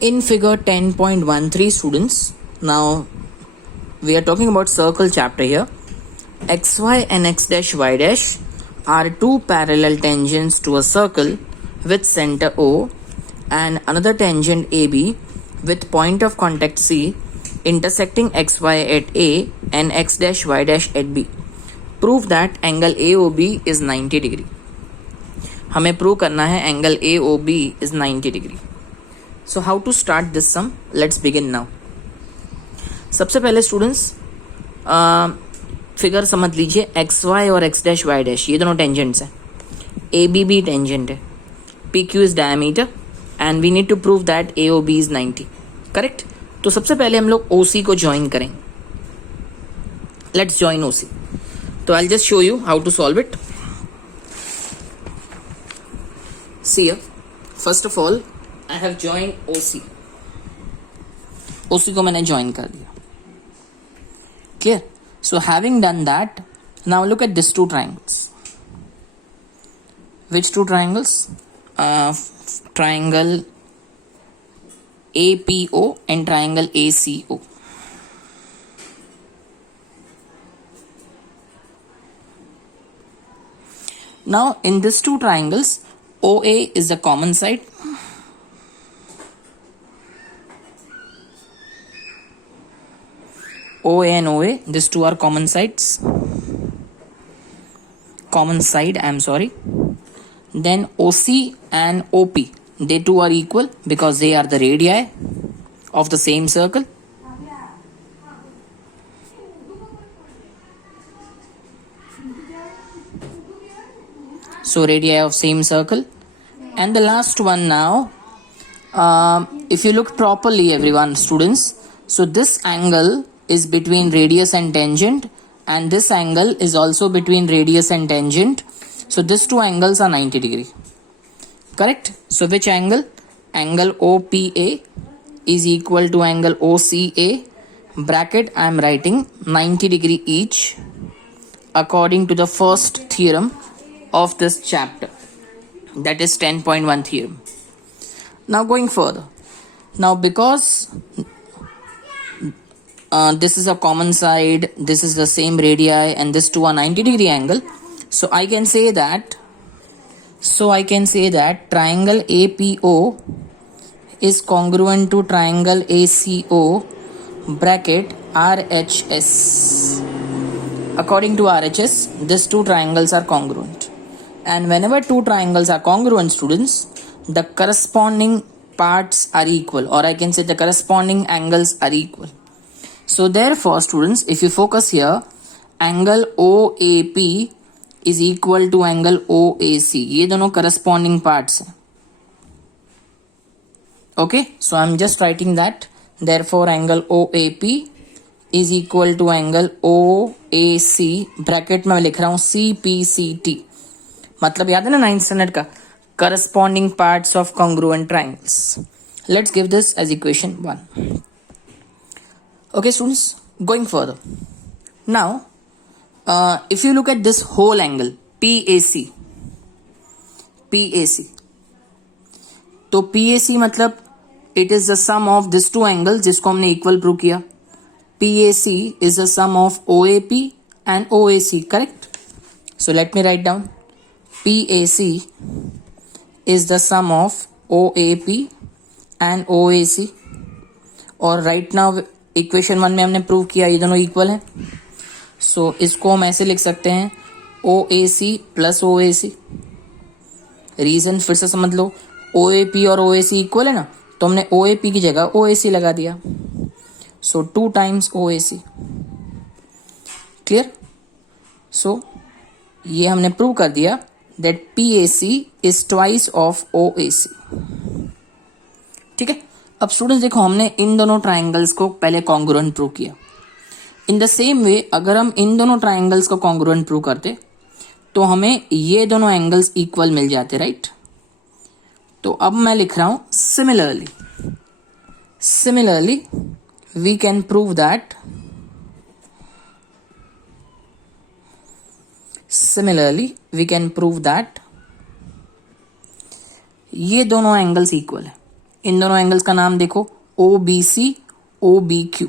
In figure 10.13 students, now we are talking about circle chapter here. XY and X dash Y dash are two parallel tangents to a circle with center O and another tangent AB with point of contact C intersecting XY at A and X dash Y dash at B. Prove that angle AOB is 90 degree. हमें prove करना है angle AOB is 90 degree. So how to start this sum? Let's begin now. सबसे पहले students figure समझ लीजिए X Y और X dash Y dash ये दोनों टेंजेंट्स हैं. ए बी भी टेंजेंट है. P Q is diameter and we need to prove that A O B is 90. Correct. तो सबसे पहले हम लोग ओ सी को ज्वाइन करेंगे. Let's join O C. तो I just show you how to solve it. See here, first of all I have join O C. O C को मैंने ज्वाइन कर दिया. Clear? So having done that, now look at these two triangles. Which two triangles? Triangle APO and triangle ACO. Now in these two triangles, OA is the common side. OA and OA, these two are common sides. Common side, I am sorry. Then OC and OP, they two are equal because they are the radii of the same circle. So radii of same circle. And the last one now, if you look properly everyone, students, so this angle is between radius and tangent and this angle is also between radius and tangent. So these two angles are 90 degree. Correct? So which angle? Angle OPA is equal to angle OCA. Bracket I am writing 90 degree each according to the first theorem of this chapter. That is 10.1 theorem. Now going further. Now because this is a common side, this is the same radii and this two are 90 degree angle. So I can say that triangle APO is congruent to triangle ACO bracket RHS. According to RHS, these two triangles are congruent. And whenever two triangles are congruent, students, the corresponding parts are equal, or I can say the corresponding angles are equal. So therefore students, if you focus here, angle OAP is equal to angle OAC. ये दोनों corresponding parts हैं. Okay, so I'm just writing that. Therefore angle OAP is equal to angle OAC. Bracket में लिख रहा हूँ CPCT. मतलब याद है ना 9th standard का corresponding parts of congruent triangles. Let's give this as equation 1. Okay students, going further. Now if you look at this whole angle PAC, तो PAC मतलब it is the sum of these two angles जिसको हमने equal prove किया. PAC is the sum of OAP and OAC, correct? So let me write down. PAC is the sum of OAP and OAC. और right now equation 1 में हमने prove किया ये दोनों equal हैं. सो इसको हम ऐसे लिख सकते हैं OAC प्लस OAC. रीजन फिर से समझ लो, OAP और OAC इक्वल है ना, तो हमने OAP की जगह OAC लगा दिया. सो 2 times OAC. क्लियर? सो ये हमने प्रूव कर दिया that PAC is twice of OAC. ठीक है. अब स्टूडेंट्स देखो, हमने इन दोनों ट्राइंगल्स को पहले कॉन्ग्रुएंट प्रूव किया. इन द सेम वे अगर हम इन दोनों ट्राइंगल्स को कॉन्ग्रुएंट प्रूव करते तो हमें ये दोनों एंगल्स इक्वल मिल जाते, राइट? तो अब मैं लिख रहा हूं similarly we can prove that ये दोनों एंगल्स इक्वल है. इन दोनों एंगल्स का नाम देखो, O B C, O B Q.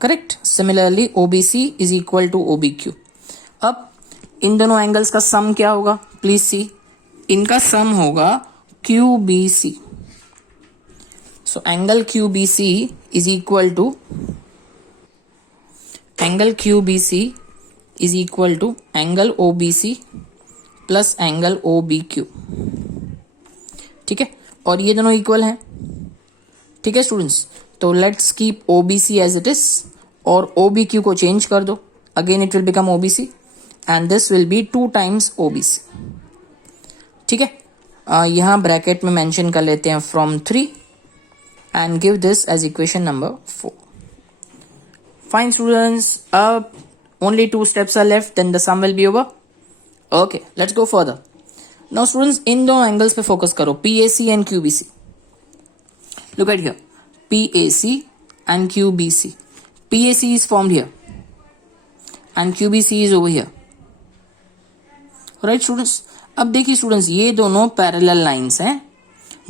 Correct. Similarly O B C is equal to O B Q. अब इन दोनों एंगल्स का सम क्या होगा, प्लीज सी, इनका सम होगा Q B C. So angle Q B C is equal to angle Q B C is equal to angle O B C plus angle O B Q. ठीक है, और ये दोनों इक्वल हैं। ठीक है स्टूडेंट्स, तो let's keep O B C as it is और ओ बी क्यू को चेंज कर दो, again it will become O B C and this will be 2 times O B C. ठीक है, यहां ब्रैकेट में मेंशन कर लेते हैं from 3 and give this as equation number 4। Fine students, अब only 2 steps are left, then the sum will be over. Okay, let's go further. Now students, इन दोनों angles पे फोकस करो, PAC and QBC. Look at here, PAC and QBC. PAC is formed here and QBC is over here. Right students? अब देखिए students, ये दोनों parallel lines हैं,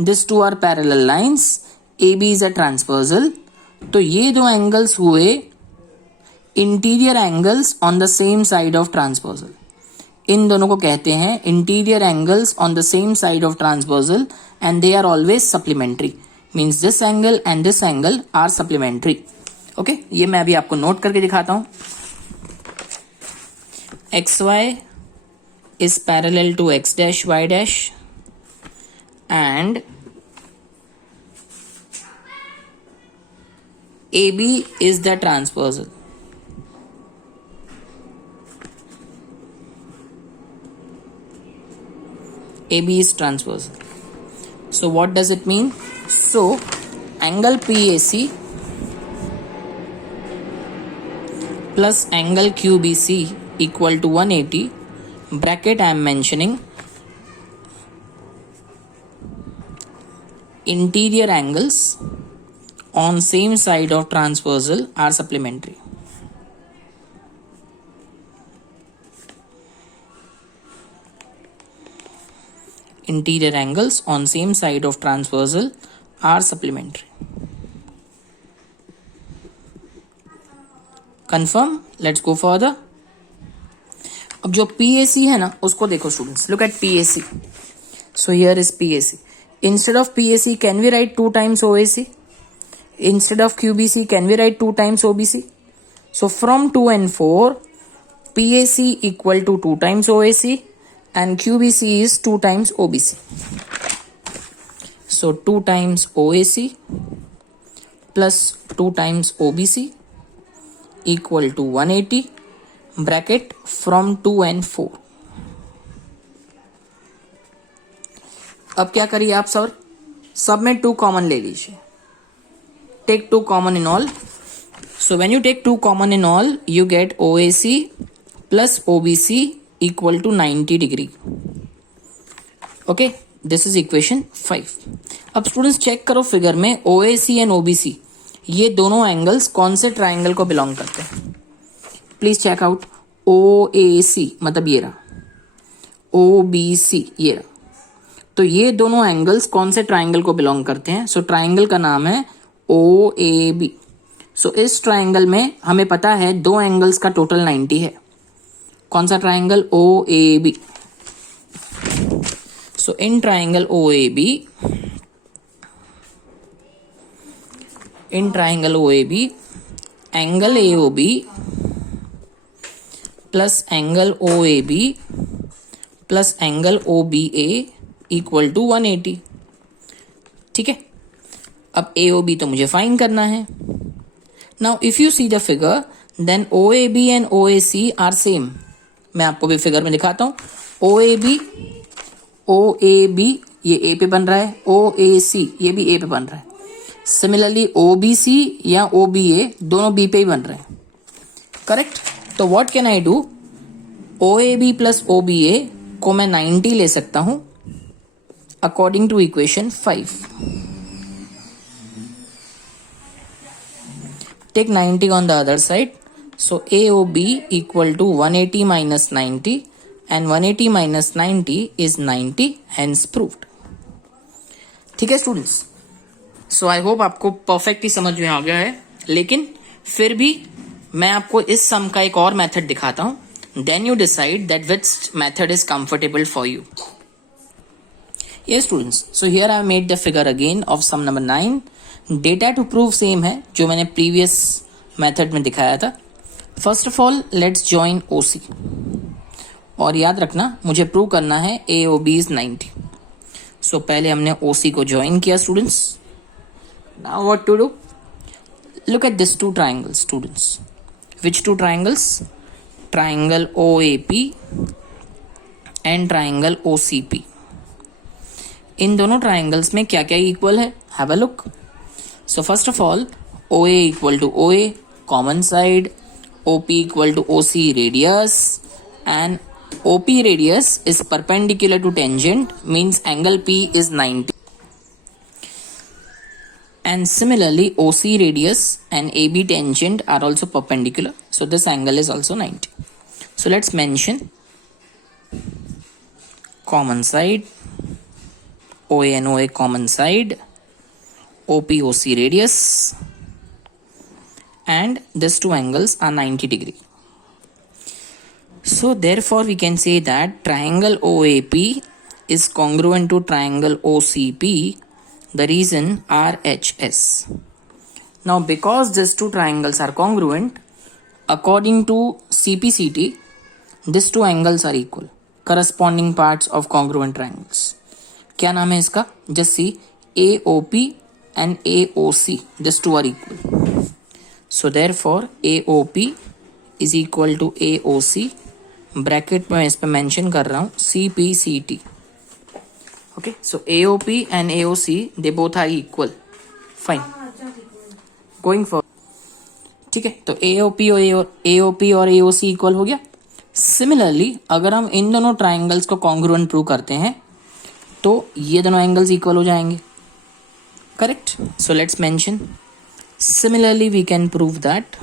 this two are parallel lines, AB is a transversal. तो ये दो angles हुए interior angles on the same side of transversal. इन दोनों को कहते हैं interior angles on the same side of transversal and they are always supplementary, means this angle and this angle are supplementary. Okay, ये मैं अभी आपको नोट करके दिखाता हूं। X Y is parallel to x dash Y dash and A B is the transversal. AB is transversal. So what does it mean? So angle PAC plus angle QBC equal to 180, bracket I am mentioning interior angles on same side of transversal are supplementary. Interior angles on same side of transversal are supplementary. Confirm? Let's go further. अब जो PAC है ना, उसको देखो students, look at PAC. So here is PAC. Instead of PAC, can we write 2 times OAC? Instead of QBC, can we write 2 times OBC? So from 2 and 4, PAC equal to 2 times OAC. And QBC is 2 times OBC. So 2 times OAC plus 2 times OBC equal to 180, bracket from 2 and 4. अब क्या करिए आप sir, सब में 2 common ले लीजिए, take 2 common in all. So when you take 2 common in all, you get OAC plus OBC equal to 90 degree. Okay, this is equation 5. अब students check करो फिगर में OAC एंड OBC ये दोनों angles कौन से triangle को belong करते हैं, प्लीज चेक आउट। OAC मतलब ये रहा, OBC ये रहा, तो ये दोनों एंगल्स कौन से ट्राइंगल को बिलोंग करते हैं? सो ट्राइंगल का नाम है OAB। सो इस ट्राइंगल में हमें पता है 2 एंगल्स का टोटल 90 है। कौन सा triangle? OAB। So in triangle OAB, angle AOB plus angle OAB plus angle OBA equal to 180। ठीक है, अब AOB तो मुझे फाइंड करना है। Now if you see the figure then OAB and OAC are same. मैं आपको भी फिगर में दिखाता हूं। OAB ये A पे बन रहा है, OAC ये भी A पे बन रहा है। सिमिलरली OBC या OBA दोनों B पे ही बन रहे हैं। करेक्ट, तो what can I do? OAB plus OBA को मैं 90 ले सकता हूं according to equation 5। Take 90 on the other side, so AOB equal to 180 minus 90, and 180 minus 90 is 90, hence proved. ठीक है स्टूडेंट्स, सो आई होप आपको परफेक्टली समझ में आ गया है, लेकिन फिर भी मैं आपको इस सम का एक और मेथड दिखाता हूं, then you decide that which method is comfortable for you. Yes students, so here I made the figure again of sum number 9. Data to prove same है जो मैंने previous method में दिखाया था. First of all let's join OC, और याद रखना मुझे प्रूव करना है AOB is 90. So पहले हमने OC को join किया students. Now what to do? Look at these two triangles students. Which two triangles? Triangle OAP and triangle OCP. इन दोनों ट्राइंगल्स में क्या क्या इक्वल है, have a look. So first of all OA equal to OA common side, OP equal to OC radius, and OP radius is perpendicular to tangent, means angle P is 90. And similarly OC radius and AB tangent are also perpendicular, so this angle is also 90. So let's mention common side, OA and OA common side, OP OC radius, and these two angles are 90 degree. So therefore we can say that triangle OAP is congruent to triangle OCP. The reason RHS. Now because these two triangles are congruent, according to CPCT, these two angles are equal, corresponding parts of congruent triangles. क्या नाम है इसका? Just see, AOP and AOC, these two are equal. So therefore AOP is equal to AOC. Bracket में इस पे mention कर रहा हूँ CPCT. Okay, so AOP and AOC, they both are equal. Fine. Going for, ठीक है, तो AOP और AOC इक्वल हो गया. सिमिलरली अगर हम इन दोनों ट्राइंगल्स को कॉन्ग्रुएंट प्रूव करते हैं तो ये दोनों एंगल्स इक्वल हो जाएंगे. Correct. So let's mention similarly we can prove that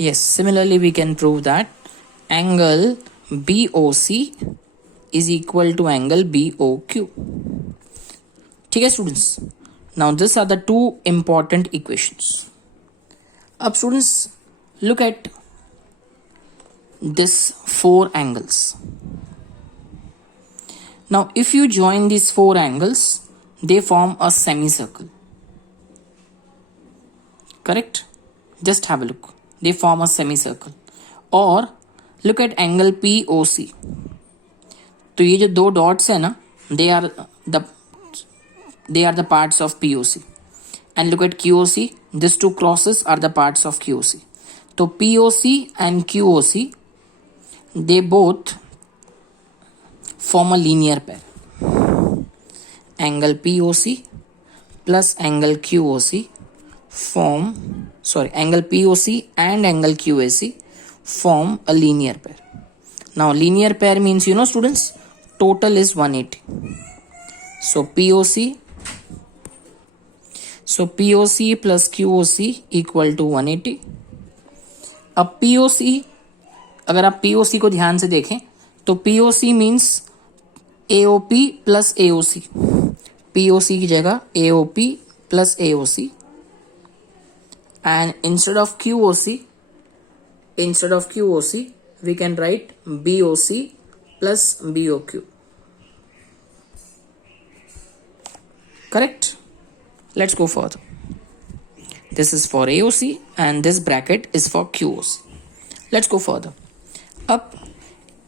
yes, similarly we can prove that angle BOC is equal to angle BOQ. ठीक है students, now these are the two important equations. अब students look at this four angles. Now if you join these four angles, they form a semicircle. Correct? Just have a look. They form a semicircle. और look at angle POC. तो ये जो दो dots है ना, they are the parts of POC. And look at QOC. These two crosses are the parts of QOC. तो POC and QOC, they both form a linear pair. Angle POC plus angle QOC angle POC and angle QAC form a linear pair. Now linear pair means, you know students, total is 180. So POC plus QOC equal to 180. अब POC, अगर आप POC को ध्यान से देखें तो POC means AOP plus AOC. POC की जगह AOP plus AOC. And instead of QOC, we can write BOC plus BOQ. Correct? Let's go further. This is for AOC and this bracket is for QOC. Let's go further. Up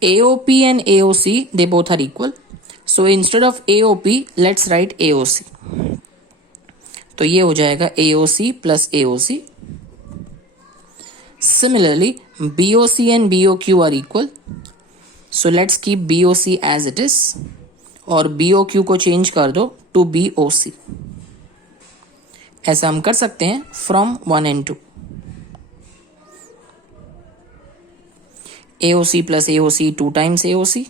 AOP and AOC, they both are equal. So instead of AOP, let's write AOC. तो ये हो जाएगा AOC plus AOC. Similarly, BOC and BOQ are equal. So let's keep BOC as it is और BOQ को change कर दो to BOC. ऐसा हम कर सकते हैं from 1 and 2. AOC plus AOC 2 times AOC.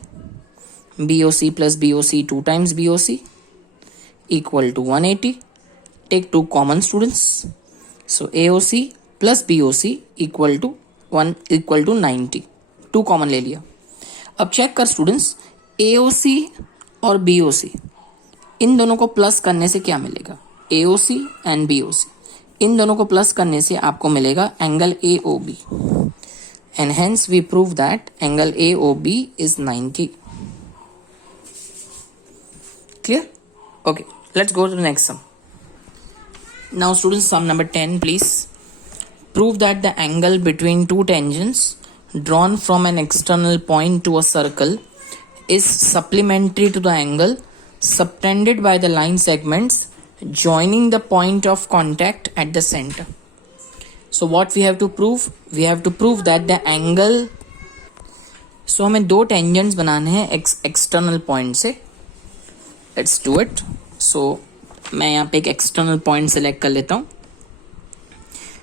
BOC plus BOC 2 times BOC equal to 180. Take two common students. So AOC plus BOC equal to 90, 2 common ले लिया. अब चेक कर स्टूडेंट्स, AOC और BOC इन दोनों को प्लस करने से क्या मिलेगा? AOC एंड BOC इन दोनों को प्लस करने से आपको मिलेगा angle AOB, and hence we prove that angle AOB is 90. Clear? Okay, let's go to the next sum. Now students, sum number 10 please. Prove that the angle between two tangents drawn from an external point to a circle is supplementary to the angle subtended by the line segments joining the point of contact at the center. So what we have to prove? We have to prove that the angle, so हमें दो tangents बनाने हैं external point से. Let's do it. So मैं यहाँ पे एक external point select कर लेता हूँ.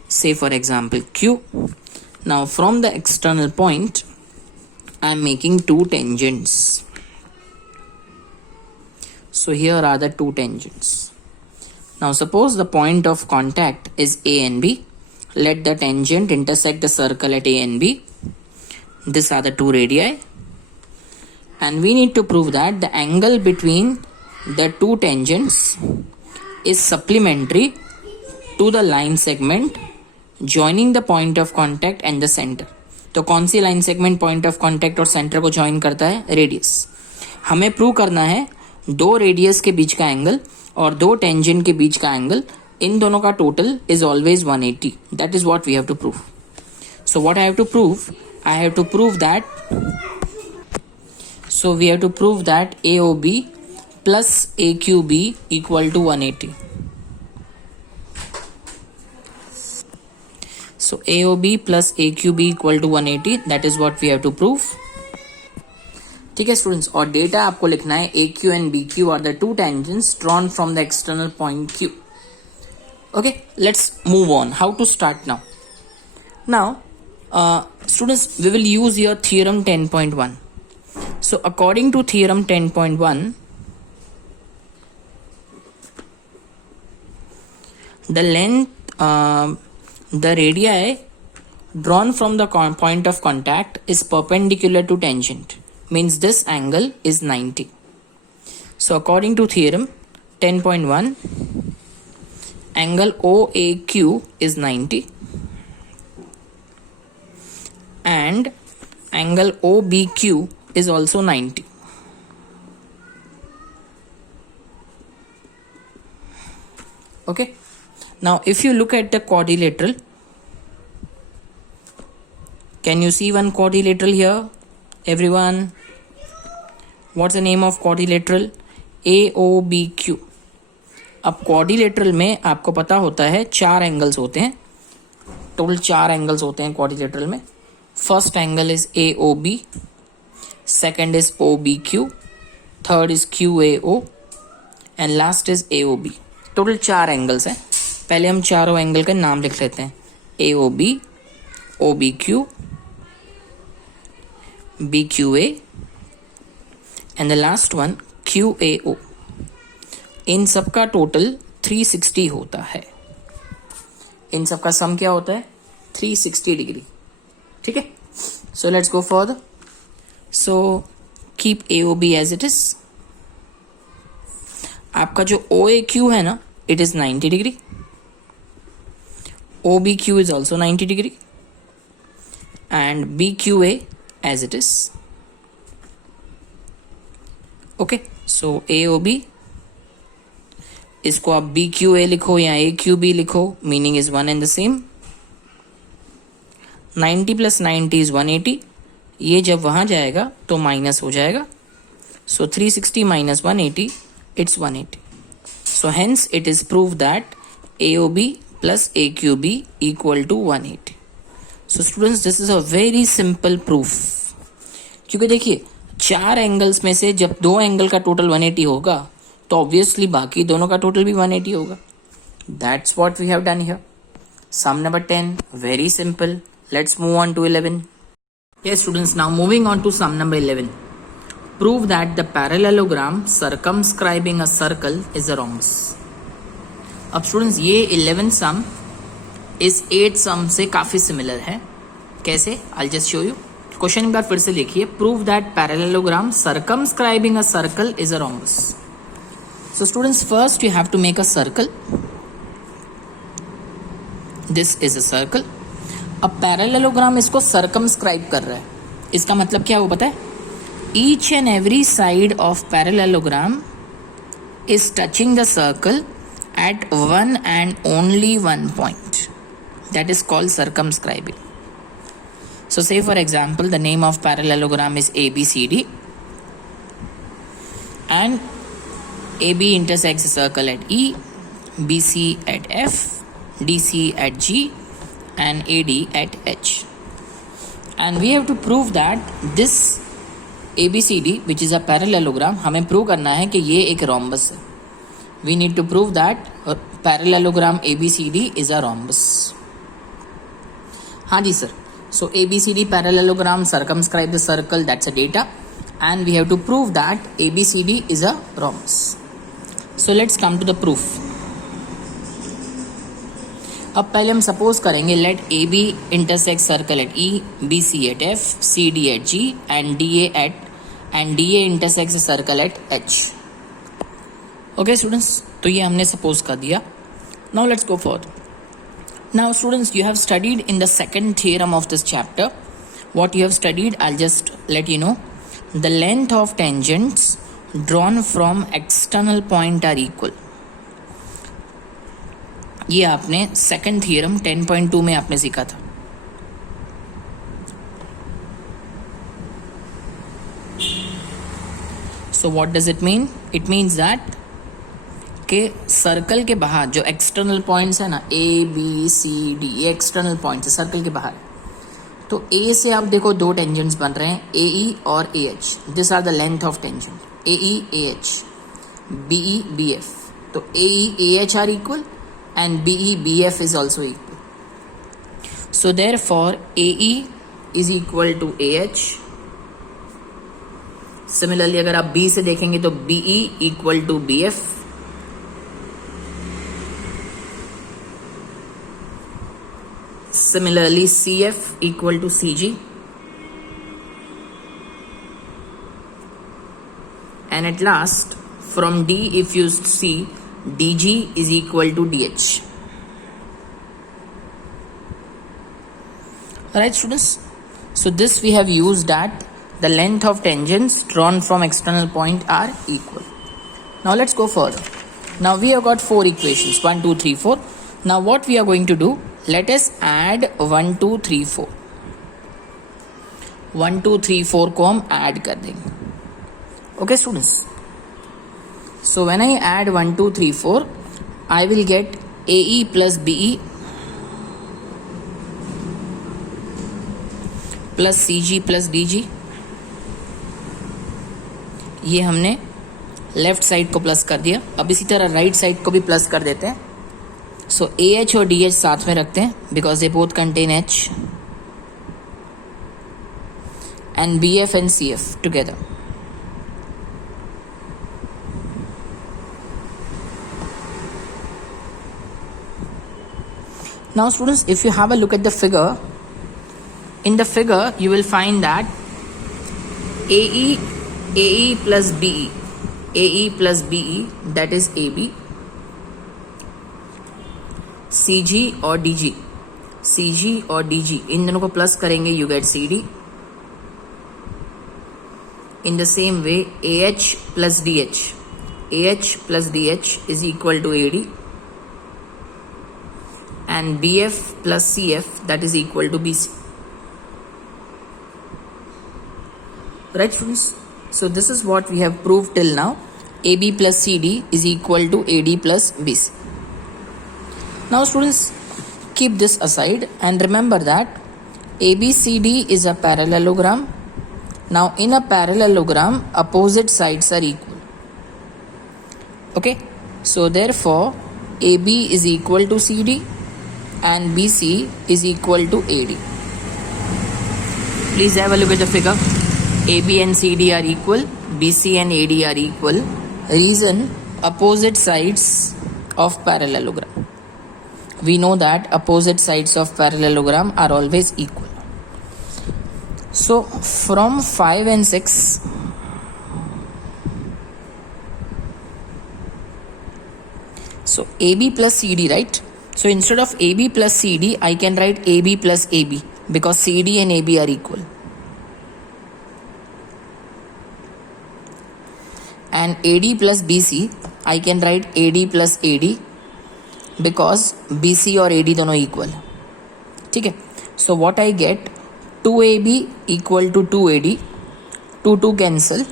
Say for example Q. Now from the external point I am making two tangents. So here are the two tangents. Now suppose the point of contact is A and B. Let the tangent intersect the circle at A and B. These are the two radii. And we need to prove that the angle between the two tangents is supplementary to the line segment joining the point of contact and the center. तो कौन सी line segment point of contact और centre को join करता है? Radius. हमें prove करना है दो रेडियस के बीच का एंगल और दो टेंजेंट के बीच का एंगल, इन दोनों का total is always 180. That is what we have to prove. So what I have to prove? I have to prove that, so we have to prove that AOB plus AQB equal to 180. So AOB plus AQB equal to 180. That is what we have to prove. ठीक है students, और data आपको लिखना है AQ and BQ are the two tangents drawn from the external point Q. Okay, let's move on. How to start now? Now, students, we will use your theorem 10.1. So according to theorem 10.1, the length, the radii drawn from the point of contact is perpendicular to tangent, means this angle is 90. So according to theorem 10.1, angle OAQ is 90 and angle OBQ is also 90. Okay. Now if you look at the quadrilateral, can you see one quadrilateral here everyone? What's the name of quadrilateral? AOBQ. अब quadrilateral में आपको पता होता है चार angles होते हैं, total चार एंगल्स होते हैं quadrilateral में. First angle is AOB, second is OBQ, third is QAO and last is AOB. Total चार एंगल्स हैं. पहले हम चारों एंगल का नाम लिख लेते हैं. AOB, OBQ, BQA and the last one QAO. इन सब का टोटल 360 होता है. इन सब का सम क्या होता है? 360 डिग्री. ठीक है. So let's go for the, so keep AOB as it is. आपका जो OAQ है ना, it is 90 degree. OBQ is also 90 degree and BQA as it is. Okay, so AOB, इसको आप BQA लिखो या AQB लिखो, meaning is one and the same. 90 plus 90 is 180. ये जब वहाँ जाएगा तो माइनस हो जाएगा. So 360 minus 180, it's 180. So hence it is proved that AOB plus AQB equal to 180. So students, this is a very simple proof. क्योंकि देखिए चार एंगल्स में से जब दो एंगल का टोटल 180 होगा तो ऑब्वियसली बाकी दोनों का टोटल भी 180 होगा. That's what we have done here. Sum number 10, very simple. Let's move on to 11. Yes students, now moving on to sum number 11. Prove that the parallelogram circumscribing a circle is a rhombus. अब students ये 11 सम इस 8 सम से काफी similar है. कैसे? I'll just show you. Question एक बार फिर से लिखिए. Prove that parallelogram circumscribing a circle is a rhombus. So students, first you have to make a circle. This is a circle. अब पैरेललोग्राम इसको सर्कमस्क्राइब कर रहा है. इसका मतलब क्या वो पता है? Each and every side of parallelogram is touching the circle at one and only one point. That is called circumscribing. So say for example the name of parallelogram is ABCD and AB intersects the circle at E, BC at F, DC at G and AD at H. And we have to prove that this ABCD which is a parallelogram, हमें prove करना है कि ये एक rhombus है. We need to prove that parallelogram ABCD is a rhombus. हाँ जी sir. So ABCD parallelogram circumscribe the circle, that's a data, and we have to prove that ABCD is a rhombus. So let's come to the proof. अब पहले हम suppose करेंगे late AB intersect circle at E, BC at F, CD at G and DA intersects the circle at H. Okay students, तो ये हमने suppose कर दिया. Now let's go further. Now students, you have studied in the second theorem of this chapter. What you have studied, I'll just let you know. The length of tangents drawn from external point are equal. ये आपने second theorem 10.2 में आपने सीखा था. So what does it mean? It means that के circle के बाहर जो एक्सटर्नल पॉइंट्स है ना, A, B, C, D, ये एक्सटर्नल पॉइंट्स है सर्कल के बाहर. तो A से आप देखो दो टेंजेंट्स बन रहे हैं, AE और AH. This are the length of tangent. AE, AH, BE, BF. तो AE, AH are equal and BE, BF is also equal. So therefore AE is equal to AH. Similarly अगर आप B से देखेंगे तो BE equal to BF. Similarly CF equal to CG. And at last from D if you see, DG is equal to DH. Alright students, so this we have used that the length of tangents drawn from external point are equal. Now let's go further. Now we have got 4 equations, 1, 2, 3, 4. Now what we are going to do, let us add 1, 2, 3, 4. 1, 2, 3, 4 को हम add कर देंगे. Okay students. So when I add 1, 2, 3, 4, I will get AE plus BE plus CG plus DG. ये हमने left side को plus कर दिया. अब इसी तरह राइट साइड को भी प्लस कर देते हैं. सो AH और DH साथ में रखते हैं because they both contain H, and BF and CF together. Now students, if you have a look at the figure, in the figure you will find that AE plus BE, that is AB, CG और DG इन दोनों को plus करेंगे you get CD. In the same way AH plus DH is equal to AD. And BF plus CF, that is equal to BC. Right students? So this is what we have proved till now. AB plus CD is equal to AD plus BC. Now students, keep this aside and remember that ABCD is a parallelogram. Now in a parallelogram, opposite sides are equal. Okay? So therefore, AB is equal to CD and BC is equal to AD. Please have a look at the figure. AB and CD are equal, BC and AD are equal. Reason, opposite sides of parallelogram. we know that opposite sides of parallelogram are always equal. So from 5 and 6, so AB plus CD, right? So instead of AB plus CD, I can write AB plus AB because CD and AB are equal. And AD plus BC, I can write AD plus AD because BC और AD दोनों equal. ठीक है. So what I get, 2AB equal to 2AD, 2 cancel,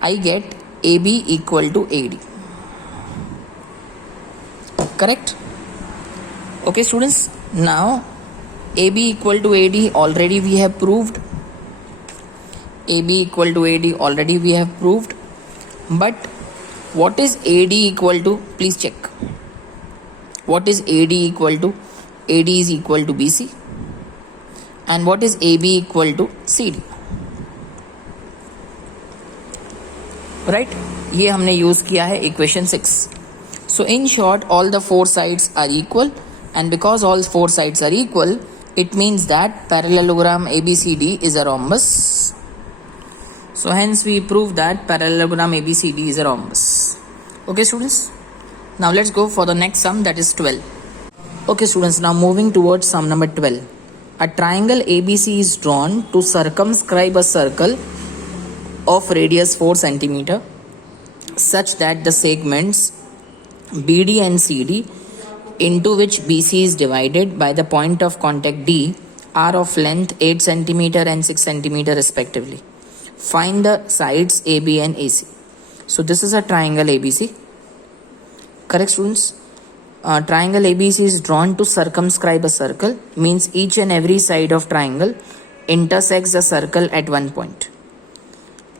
I get AB equal to AD. Correct? Okay students, now AB equal to AD already we have proved. AB equal to AD already we have proved. But what is AD equal to? Please check. What is AD equal to? AD is equal to BC. And what is AB equal to CD? Right? ये हमने use किया है equation 6. So in short, all the four sides are equal, and because all four sides are equal, it means that parallelogram ABCD is a rhombus. So hence we prove that parallelogram ABCD is a rhombus. Okay students, now let's go for the next sum, that is 12. Okay students, now moving towards sum number 12. A triangle ABC is drawn to circumscribe a circle of radius 4 cm such that the segments BD and CD, into which BC is divided by the point of contact D, are of length 8 cm and 6 cm respectively. Find the sides AB and AC. So this is a triangle ABC. Correct students? Triangle ABC is drawn to circumscribe a circle, means each and every side of triangle intersects the circle at one point.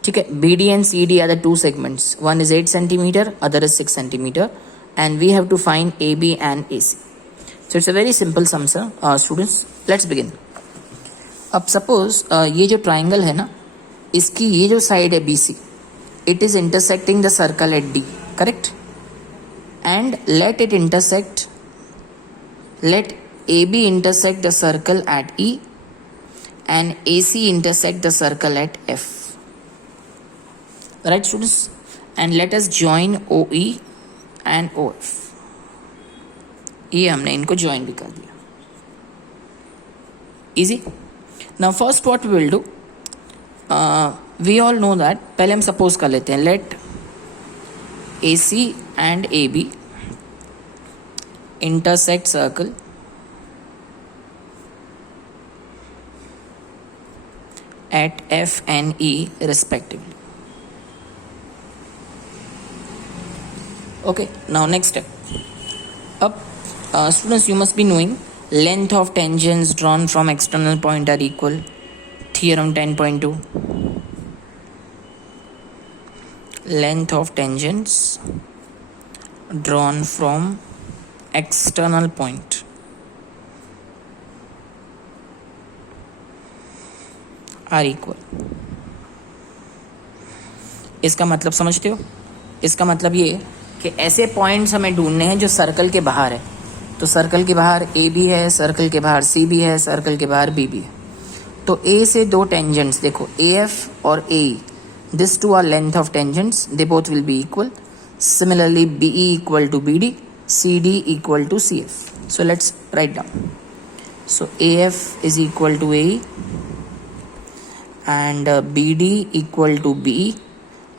Okay, BD and CD are the two segments. One is 8 cm, other is 6 cm, and we have to find AB and AC. So it's a very simple sum, sir. Students, let's begin. अब suppose ये जो triangle है ना, इसकी ये जो side है BC, it is intersecting the circle at D, correct? And let AB intersect the circle at E and AC intersect the circle at F. Right students? And let us join OE and OF. ये हमने इनको join भी कर दिया. Easy? Now first what we will do, we all know that, पहले हम suppose कर लेते हैं, let AC and AB intersect circle at F and E respectively. Okay, now next step. Up, students, you must be knowing length of tangents drawn from external point are equal. Theorem 10.2. Length of tangents drawn from external point are equal. इसका मतलब समझते हो? इसका मतलब ये कि ऐसे points हमें ढूंढने हैं जो सर्कल के बाहर है. तो सर्कल के बाहर ए भी है, सर्कल के बाहर सी भी है, सर्कल के बाहर बी भी है. तो ए से दो टेंजेंट्स देखो, ए एफ और A E, this two are length of tangents, they both will be equal. Similarly, BE equal to BD, CD equal to CF. So let's write down. So AF is equal to AE and BD equal to BE.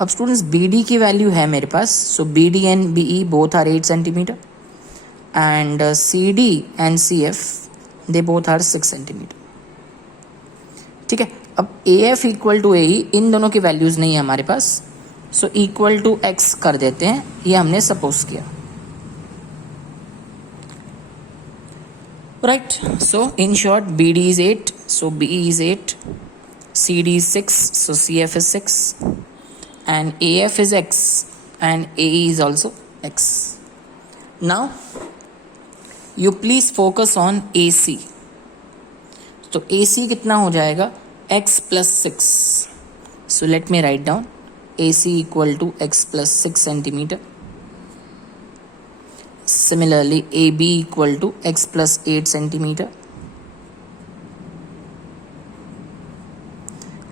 अब students BD की value है मेरे पास, so BD and BE both are 8 cm and CD and CF they both are 6 cm. ठीक है. अब AF equal to AE, इन दोनों की values नहीं है हमारे पास, सो इक्वल टू एक्स कर देते हैं, ये हमने सपोज किया. Right. So in short BD is 8, so BE is 8, CD is 6, so CF is 6, and AF is X and AE is also X. Now you please focus on AC. तो AC कितना हो जाएगा? X plus 6. So let me write down. AC equal to X plus 6 centimeter. Similarly, AB equal to x plus 8 centimeter.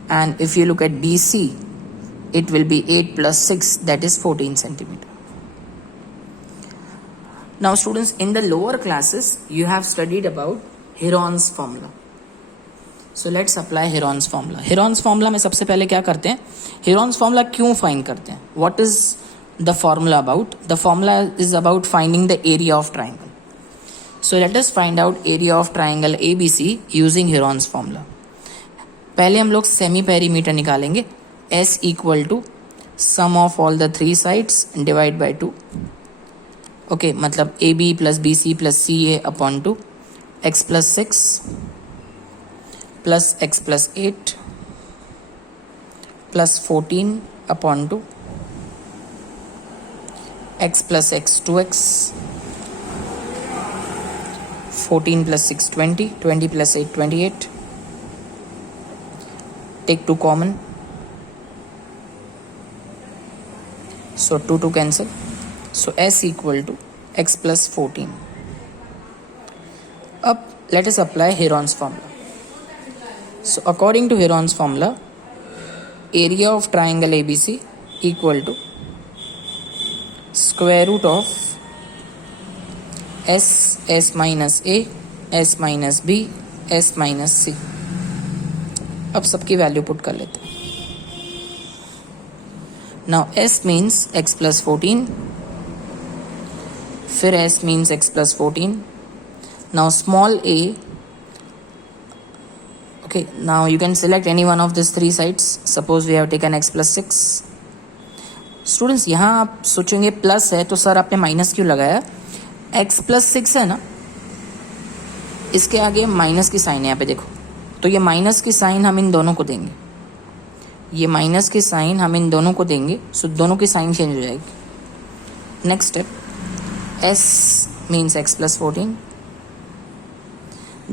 And if you look at BC, it will be 8 plus 6, that is 14 centimeter. Now students, in the lower classes, you have studied about Heron's formula. So let's apply Heron's formula. Heron's formula में सबसे पहले क्या करते हैं, Heron's formula क्यों find करते हैं, what is the formula about? The formula is about finding the area of triangle. So let us find out area of triangle ABC using Heron's formula. पहले हम लोग सेमी पेरीमीटर निकालेंगे. S equal to sum of all the three sides divide by 2. Okay, मतलब AB plus BC plus CA upon 2, x plus 6 plus x plus 8 plus 14 upon 2, x plus x 2x, 14 plus 6 20, 20 plus 8 28. Take 2 common, so 2 cancel. So S equal to x plus 14. Up, let us apply Heron's formula. So according to Heron's formula, area of triangle ABC equal to square root of S minus A, S minus B, S minus C. अब सबकी value put कर लेते हैं. Now S means x plus 14, फिर S means x plus 14. Now small a, okay, now you can select any one of these three sides. Suppose we have taken x plus 6. Students, यहाँ आप सोचेंगे plus है तो sir आपने minus क्यों लगाया, x plus 6 है ना, इसके आगे माइनस की साइन है यहाँ पे देखो, तो ये माइनस की साइन हम इन दोनों को देंगे, ये माइनस की साइन हम इन दोनों को देंगे, सो दोनों की साइन चेंज हो जाएगी. Next step, S means x plus 14,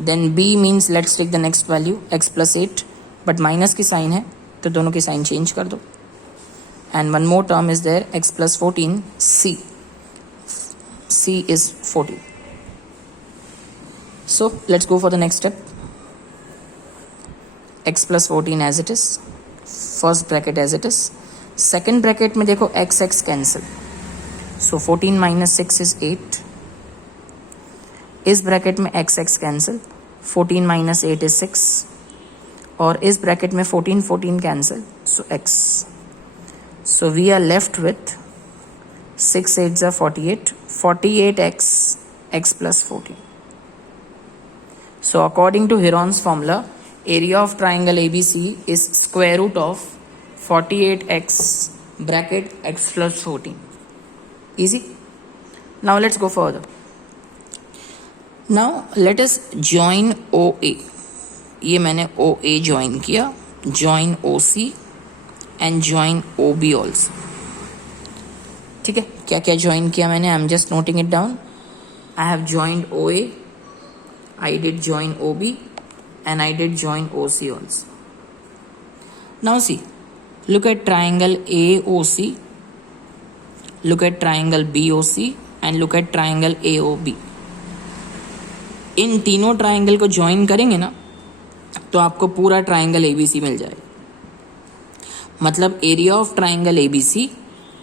then B means let's take the next value x plus 8, but minus की साइन है तो दोनों की साइन चेंज कर दो. And one more term is there, x plus 14, C is 14. So let's go for the next step. X plus 14 as it is, first bracket as it is, second bracket में देखो x cancel, so 14 minus 6 is 8. इस bracket में x cancel, 14 minus 8 is 6, और इस bracket में 14 cancel, so x. So we are left with 6 8s are 48, 48x, x plus 14. So according to Heron's formula, area of triangle ABC is square root of 48x bracket x plus 14. Easy. Now let's go further. Now let us join OA. ये मैंने OA join किया, join OC and join OB also. ठीक है, क्या क्या join किया मैंने, I'm just noting it down. I have joined OA, I did join OB, and I did join OC also. Now see, look at triangle AOC, look at triangle BOC, and look at triangle AOB. इन तीनों triangle को join करेंगे ना तो आपको पूरा triangle ABC मिल जाएगा. मतलब area of triangle ABC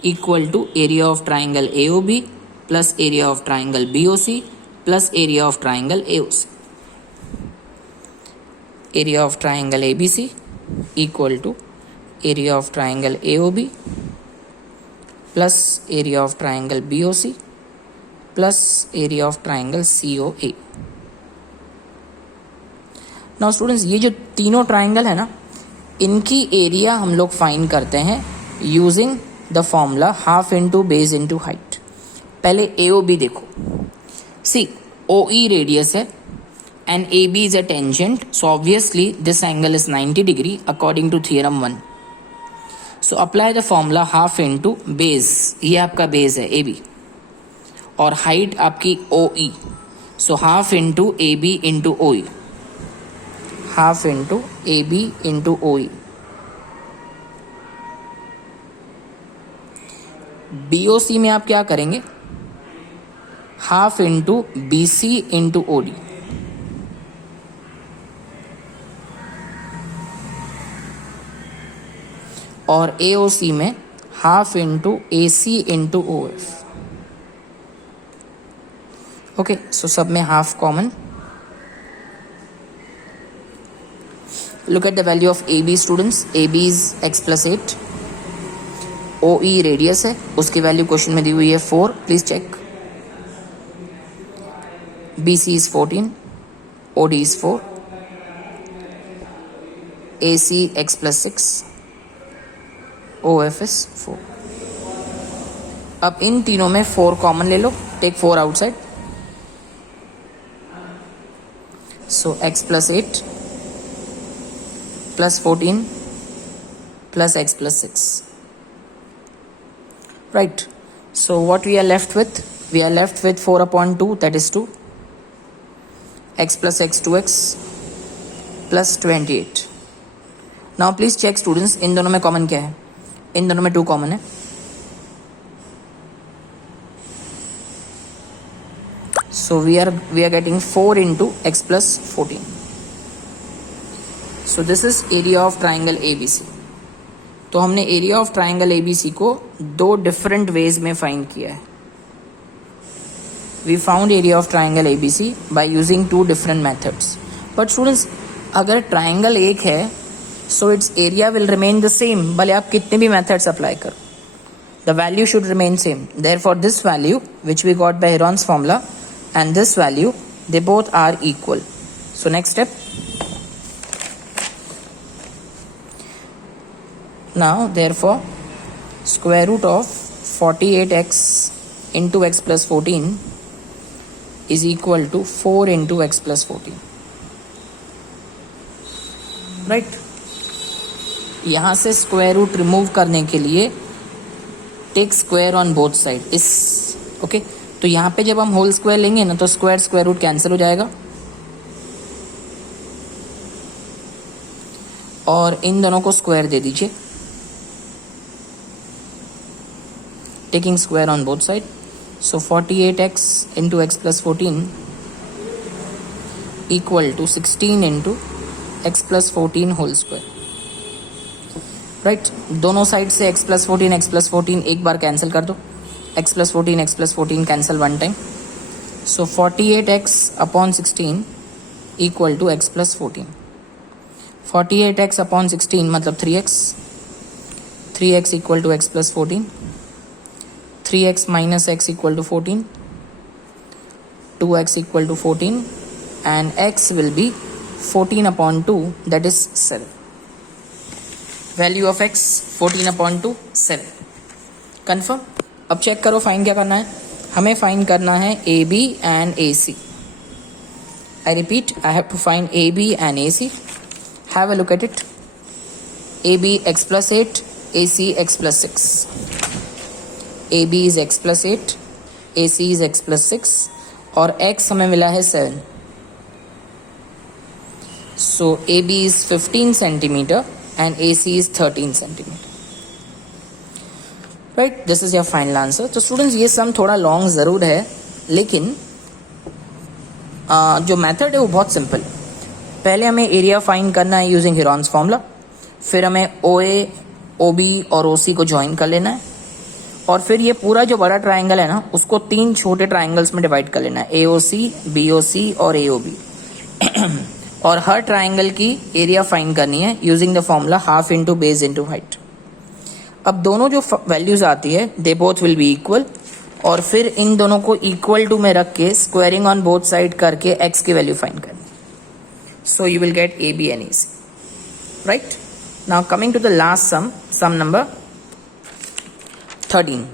equal to area of triangle AOB plus area of triangle BOC plus area of triangle AOC. Area of triangle ABC equal to area of triangle AOB plus area of triangle BOC plus area of triangle COA. Now students, ये जो तीनों triangle है ना, इनकी area हम लोग find करते हैं using the formula half into base into height. पहले AOB देखो, सी OE रेडियस है and AB is a tangent, so obviously this angle is 90 degree according to theorem 1. So apply the formula half into base, ये आपका base है AB, और height आपकी OE, so half into AB into OE, half into AB into OE. BOC में आप क्या करेंगे, half into BC into OD, और AOC में half into AC into OF. Okay, so सब में half common. Look at the value of AB students. AB is x plus 8. OE radius है, उसकी वैल्यू क्वेश्चन में दी हुई है 4. Please check. BC is 14. OD is 4. AC x plus 6. OF is 4. अब इन तीनों में 4 कॉमन ले लो. Take 4 outside. So x plus 8 plus 14 plus x plus 6. Right. So what we are left with? We are left with 4 upon 2, that is 2. X plus x 2x plus 28. Now please check students, इन दोनों में common क्या है? इन दोनों में 2 common है. So we are getting 4 into x plus 14. So this is area of triangle ABC. तो हमने area of triangle ABC को 2 डिफरेंट वेज में फाइंड किया है. We found area of triangle ABC by using 2 different methods. But students, अगर triangle एक है so its area will remain the same, भले आप कितने भी मेथड्स अप्लाई करो. The value should remain same. Therefore this value which we got by Heron's formula and this value, they both are equal. So next step. Now therefore square root of 48x into x plus 14 is equal to 4 into x plus 14. Right? यहाँ से square root remove करने के लिए take square on both side. इस okay? तो यहाँ पे जब हम होल स्क्वायर लेंगे ना तो स्क्वायर रूट कैंसिल हो जाएगा और इन दोनों को स्क्वायर दे दीजिए. Taking square on both side. So 48x into X plus 14 equal to 16 into X plus 14 whole square. Right, दोनों साइड से x प्लस 14 एक बार कैंसिल कर दो. x plus 14 cancel one time. So 48x upon 16 equal to x plus 14. 48x upon 16 मतलब 3x. 3x equal to x plus 14. 3x minus x equal to 14. 2x equal to 14 and x will be 14 upon 2, that is 7. Value of x 14 upon 2 7. Confirm. अब check करो find क्या करना है. हमें find करना है AB and AC. I repeat, I have to find AB and AC. Have a look at it. AB x plus 8, AC x plus 6. AB is x plus 8, AC is x plus 6 और x हमें मिला है 7. So AB is 15 centimeter and AC is 13 centimeter. Right, this is your final answer. तो students, ये सम थोड़ा long ज़रूर है लेकिन जो मेथड है वो बहुत सिंपल है. पहले हमें एरिया फाइंड करना है यूजिंग हेरॉन्स फॉर्मूला. फिर हमें OA, OB और OC को ज्वाइन कर लेना है और फिर ये पूरा जो बड़ा ट्राइंगल है ना उसको 3 छोटे ट्राइंगल्स में डिवाइड कर लेना है, AOC, BOC और AOB. और हर ट्राइंगल की एरिया फाइंड करनी है using the formula half into base into height. अब दोनों जो वैल्यूज आती है दे बोथ विल बी इक्वल और फिर इन दोनों को इक्वल टू में रख के स्क्वायरिंग ऑन बोथ साइड करके x की वैल्यू फाइंड करनी. So you will get AB and AC. Right, now coming to the last sum number 13.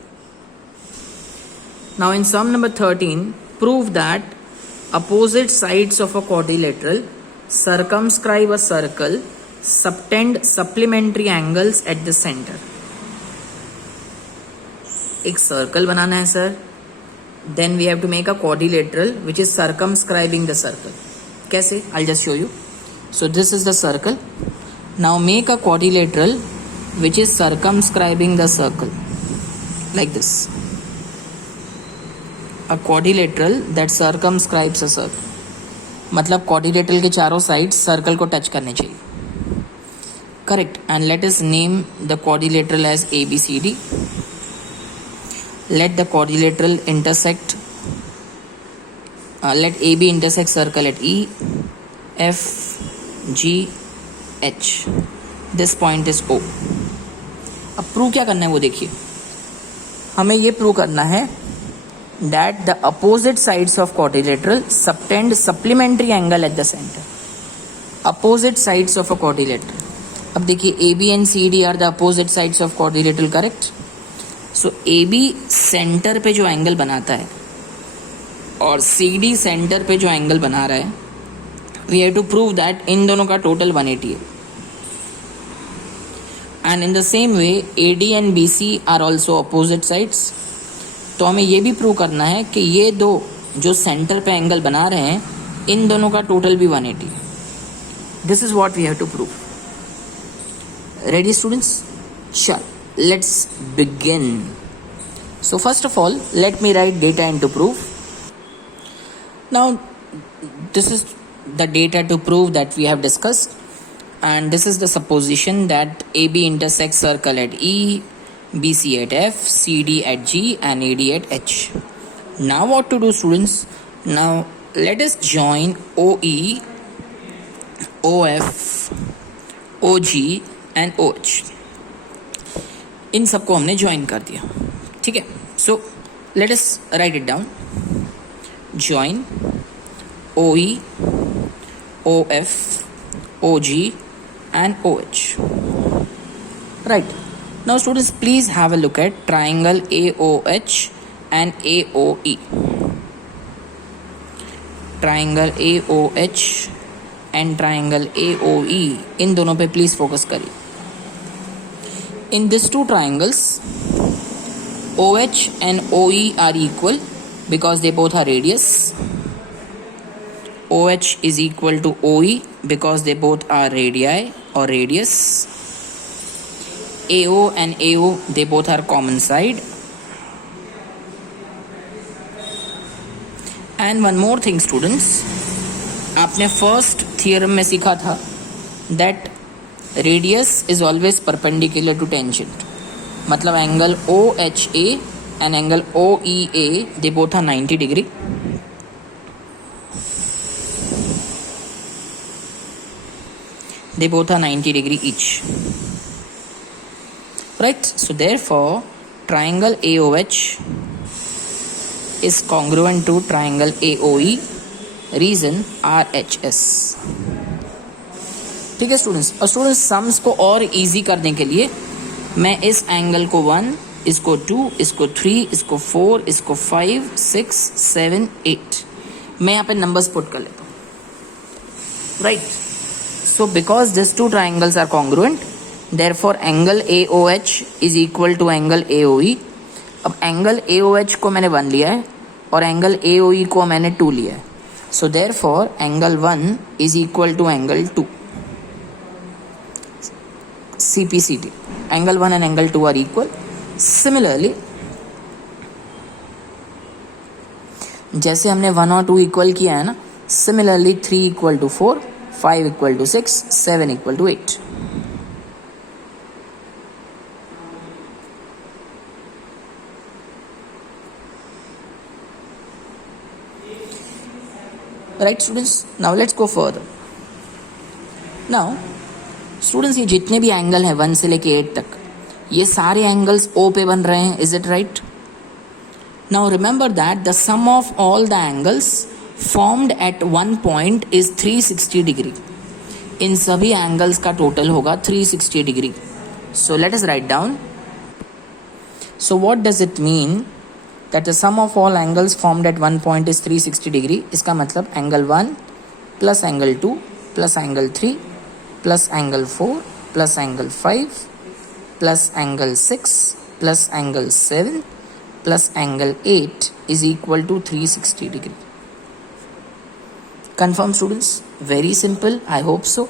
Now in sum number 13 prove that opposite sides of a quadrilateral circumscribe a circle, subtend supplementary angles at the center. एक circle बनाना है sir. Then we have to make a quadrilateral which is circumscribing the circle. कैसे? I just show you. So this is the circle. Now make a quadrilateral which is circumscribing the circle like this. A quadrilateral that circumscribes a circle, मतलब quadrilateral के चारों side circle को touch करने चाहिए. Correct. And let us name the quadrilateral as ABCD. Let the quadrilateral intersect, let AB intersect circle at E, F, G, H. This point is O. अब prove क्या करना है वो देखिए. हमें ये प्रूव करना है that the opposite sides of quadrilateral subtend supplementary angle at the center. Opposite sides of a quadrilateral. अब देखिए AB and CD are the opposite sides of quadrilateral, correct? So AB centre पे जो angle बनाता है और CD centre पे जो angle बना रहा है, we have to prove that इन दोनों का टोटल 180 है. And in the same way AD and BC are also opposite sides. तो हमें ये भी प्रूव करना है कि ये दो जो सेंटर पे एंगल बना रहे हैं, इन दोनों का टोटल भी 180 है. This is what we have to prove. Ready students? चल, let's begin. So first of all, let me write data into proof. Now this is the data to prove that we have discussed, and this is the supposition that AB intersects circle at E, BC at F, CD at G and AD at H. Now what to do, students? Now let us join OE, OF, OG and OH. इन सबको हमने join कर दिया. ठीक है. सो let us right it down. Join OE, OF, OG and OH. Right. Now students, please have a look at triangle AOH and AOE. Triangle AOH and triangle AOE, इन दोनों पे please focus करिए. In these two triangles, OH and OE are equal because they both are radius. OH is equal to OE because they both are radii or radius. AO and AO, they both are common side. And one more thing students, आपने first theorem में सीखा था that radius is always perpendicular to tangent. मतलब angle OHA and angle OEA, they both are 90 degree. They both are 90 degree each. Right? So therefore, triangle AOH is congruent to triangle AOE. Reason RHS. ठीक है students. और students, sums को और easy करने के लिए मैं इस एंगल को 1, इसको 2, इसको 3, इसको 4, इसको 5, 6, 7, 8, मैं यहाँ पे नंबर्स पुट कर लेता हूँ. Right. So because this two triangles are congruent, therefore angle AOH is equal to angle AOE. अब एंगल AOH को मैंने 1 लिया है और एंगल AOE को मैंने 2 लिया है. So therefore angle 1 is equal to angle 2. CPCT. Angle 1 and angle 2 are equal. Similarly, जैसे हमने 1 और 2 इक्वल किया है ना, similarly 3 equal to 4, 5 equal to 6, 7 equal to 8. Right students? Now let's go further. Now students, ये जितने भी एंगल हैं 1 से लेके 8 तक, ये सारे एंगल्स O पे बन रहे हैं. Is it right? Now remember that the sum of all the angles formed at one point is 360 degree. इन सभी एंगल्स का टोटल होगा 360 degree. So let us write down. So what does it mean that the sum of all angles formed at one point is 360 degree? इसका मतलब angle 1 plus angle 2 plus angle 3 plus angle 4 plus angle 5 plus angle 6 plus angle 7 plus angle 8 is equal to 360 degree. Confirm students? Very simple. I hope so.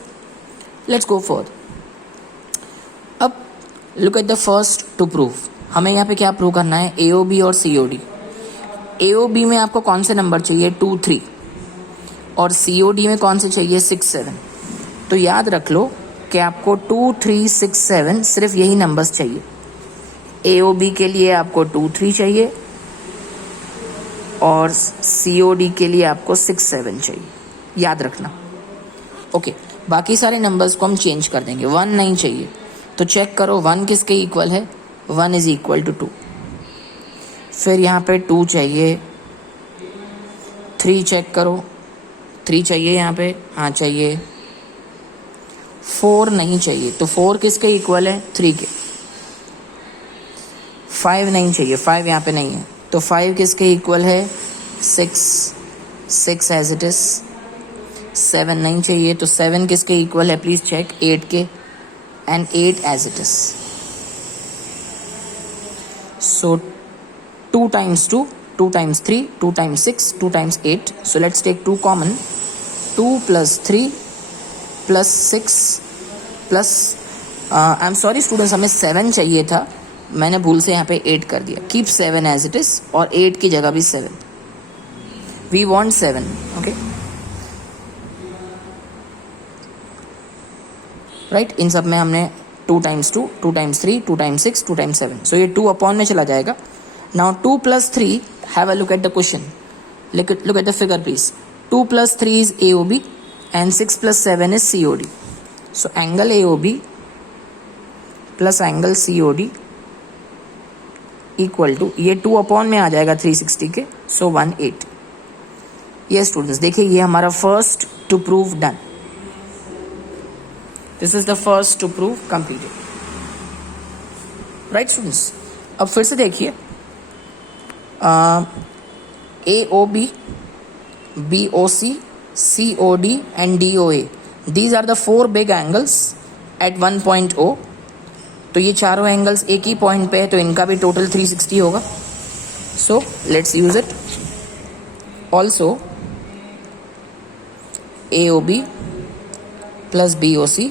Let's go further. अब look at the first to prove. हमें यहाँ पे क्या prove करना है? AOB और COD. AOB में आपको कौन से नंबर चाहिए? 2 3, और COD में कौन से चाहिए? 6 7। तो याद रख लो कि आपको 2 3 6 7 सिर्फ यही नंबर्स चाहिए। AOB के लिए आपको 2 3 चाहिए और COD के लिए आपको 6 7 चाहिए, याद रखना। ओके, बाकी सारे नंबर्स को हम चेंज कर देंगे। 1 नहीं चाहिए, तो चेक करो 1 किसके इक्वल है? 1 इज इक्वल टू 2। फिर यहाँ पे 2 चाहिए। 3 चेक करो, 3 चाहिए यहाँ पे? हाँ चाहिए। 4 नहीं चाहिए, तो 4 किसके इक्वल है? 3 के। 5 नहीं चाहिए, 5 यहाँ पे नहीं है, तो 5 किसके इक्वल है? 6 एज इट इज। 7 नहीं चाहिए, तो 7 किसके इक्वल है? प्लीज चेक, 8 के, and 8 as it is. So 2 times 2, 2 times 3, 2 times 6, 2 times 8. So let's take 2 common. 2 plus 3 plus 6 plus I'm sorry students, हमें 7 चाहिए था, मैंने भूल से यहाँ पे 8 कर दिया। Keep 7 as it is, और 8 की जगह भी 7। We want 7, okay? Right? इन सब में हमने 2 times 2, 2 times 3, 2 times 6, 2 times 7. So ये 2 अपॉन में चला जाएगा। Now 2 plus 3, have a look at the question. Look at the figure please. 2 plus 3 is AOB and 6 plus 7 is COD. So angle AOB plus angle COD equal to, ये 2 upon में आ जाएगा 360 के, so 180. Yes students, देखिए ये हमारा first to prove done. This is the first to prove completed. Right students? अब फिर से देखिए, AOB, BOC, COD and DOA. These are the 4 big angles at one point O. तो ये चारों एंगल्स एक ही पॉइंट पे है, तो इनका भी टोटल 360 होगा। So let's use it. Also AOB plus BOC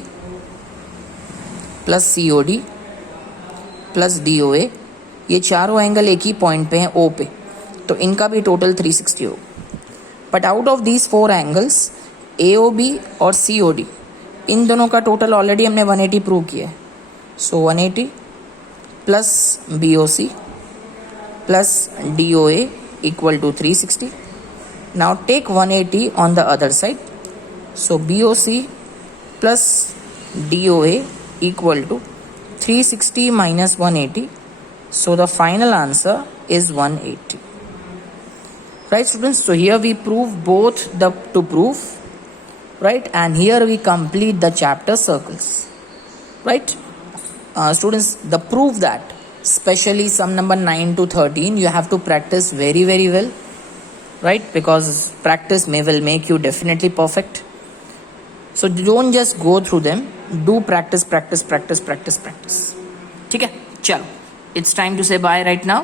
plus COD plus DOA, ये चारों एंगल एक ही पॉइंट पे हैं O पे, तो इनका भी टोटल 360 होगा। But out of these 4 angles AOB और COD, इन दोनों का टोटल ऑलरेडी हमने 180 प्रूव किया है। So 180 plus BOC plus DOA equal to 360। Now take 180 on the other side, so BOC plus DOA equal to 360 minus 180. So the final answer is 180. Right students? So here we prove both the to prove, right? And here we complete the chapter circles, right? Students, the proof that especially sum number 9 to 13 you have to practice very well, right? Because practice will make you definitely perfect. So don't just go through them, do practice. ठीक है, चलो, it's time to say bye right now.